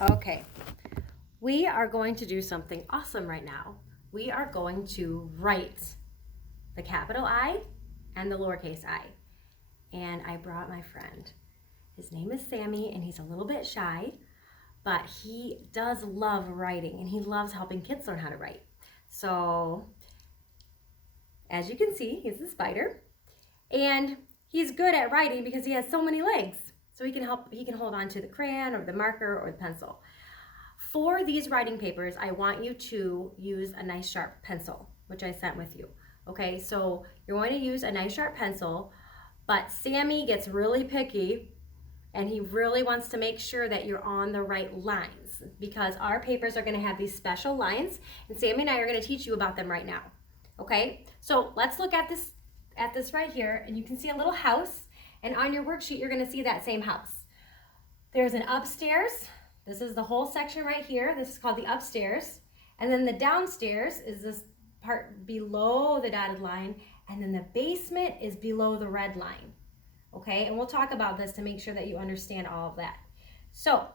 Okay, we are going to do something awesome right now. We are going to write the capital I and the lowercase I. And I brought my friend. His name is Sammy, and he's a little bit shy, but he does love writing, and he loves helping kids learn how to write. So, as you can see, he's a spider, and he's good at writing because he has so many legs. So he can hold on to the crayon or the marker or the pencil. For these writing papers, I want you to use a nice sharp pencil, which I sent with you. Okay, so you're going to use a nice sharp pencil, but Sammy gets really picky and he really wants to make sure that you're on the right lines because our papers are going to have these special lines, and Sammy and I are going to teach you about them right now. Okay, so let's look at this right here, and you can see a little house, and on your worksheet you're going to see that same house. There's an upstairs. This is the whole section right here. This is called the upstairs, and then the downstairs is this part below the dotted line, and then the basement is below the red line. Okay, and we'll talk about this to make sure that you understand all of that. So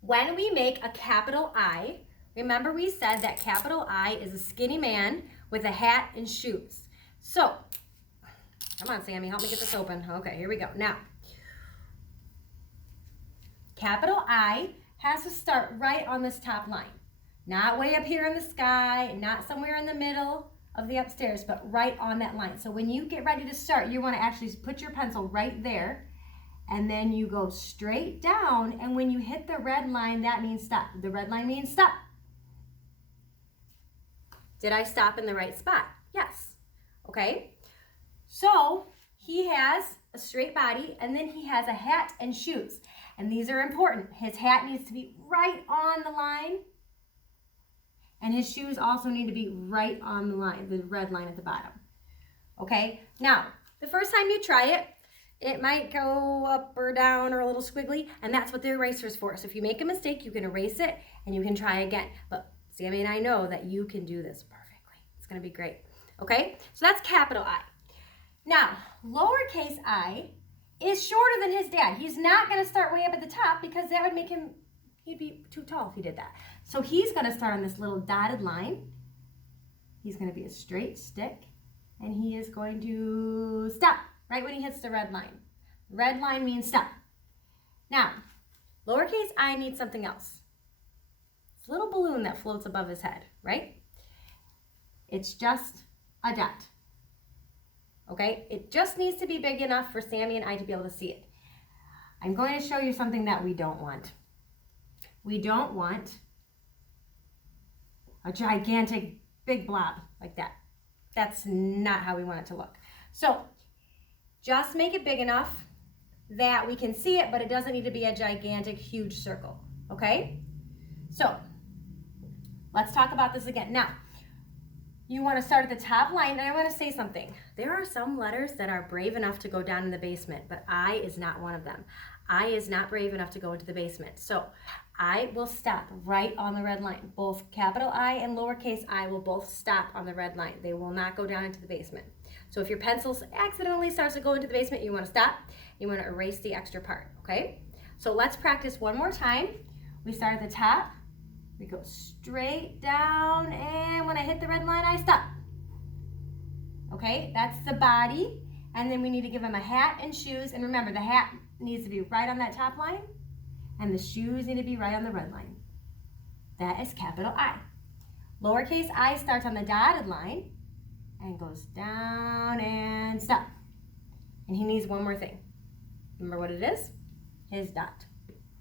when we make a capital I, remember we said that capital I is a skinny man with a hat and shoes. So, come on, Sammy, help me get this open. Okay, here we go. Now, capital I has to start right on this top line. Not way up here in the sky, not somewhere in the middle of the upstairs, but right on that line. So when you get ready to start, you want to actually put your pencil right there, and then you go straight down, and when you hit the red line, that means stop. The red line means stop. Did I stop in the right spot? Yes. Okay. So he has a straight body, and then he has a hat and shoes, and these are important. His hat needs to be right on the line, and his shoes also need to be right on the line, the red line at the bottom. Okay, now, the first time you try it, it might go up or down or a little squiggly, and that's what the eraser is for. So if you make a mistake, you can erase it and you can try again. But Sammy and I know that you can do this perfectly. It's gonna be great. Okay, so that's capital I. Now, lowercase I is shorter than his dad. He's not gonna start way up at the top because that would make him, he'd be too tall if he did that. So he's going to start on this little dotted line. He's going to be a straight stick, and he is going to stop right when he hits the red line. Red line means stop. Now, lowercase I needs something else. It's a little balloon that floats above his head, right? It's just a dot. Okay? It just needs to be big enough for Sammy and I to be able to see it. I'm going to show you something that we don't want. We don't want a gigantic big blob like that. That's not how we want it to look. So just make it big enough that we can see it, but it doesn't need to be a gigantic, huge circle, okay? So let's talk about this again. Now, you want to start at the top line, and I want to say something. There are some letters that are brave enough to go down in the basement, but I is not one of them. I is not brave enough to go into the basement. So I will stop right on the red line. Both capital I and lowercase I will both stop on the red line. They will not go down into the basement. So if your pencil accidentally starts to go into the basement, you want to stop. You want to erase the extra part, okay? So let's practice one more time. We start at the top. We go straight down, and when I hit the red line, I stop. Okay, that's the body. And then we need to give him a hat and shoes. And remember, the hat needs to be right on that top line, and the shoes need to be right on the red line. That is capital I. Lowercase I starts on the dotted line and goes down and stop. And he needs one more thing. Remember what it is? His dot.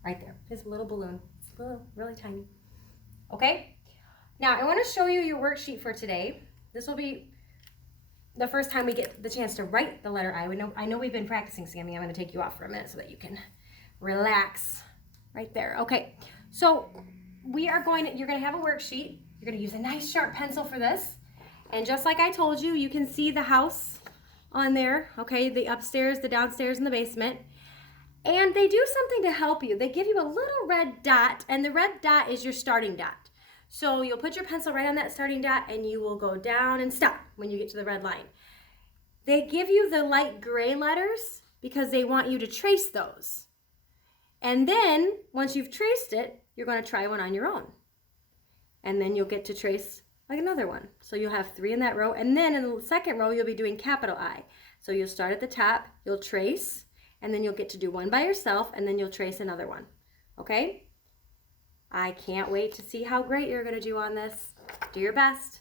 Right there. His little balloon. It's little, really tiny. Okay? Now, I want to show you your worksheet for today. This will be the first time we get the chance to write the letter I. I know we've been practicing, Sammy. I'm going to take you off for a minute so that you can relax right there. Okay, so you're going to have a worksheet. You're going to use a nice sharp pencil for this. And just like I told you, you can see the house on there, okay, the upstairs, the downstairs, and the basement. And they do something to help you. They give you a little red dot, and the red dot is your starting dot. So you'll put your pencil right on that starting dot, and you will go down and stop when you get to the red line. They give you the light gray letters because they want you to trace those. And then once you've traced it, you're going to try one on your own. And then you'll get to trace like another one. So you'll have 3 in that row. And then in the second row, you'll be doing capital I. So you'll start at the top, you'll trace, and then you'll get to do one by yourself, and then you'll trace another one. Okay? I can't wait to see how great you're going to do on this. Do your best.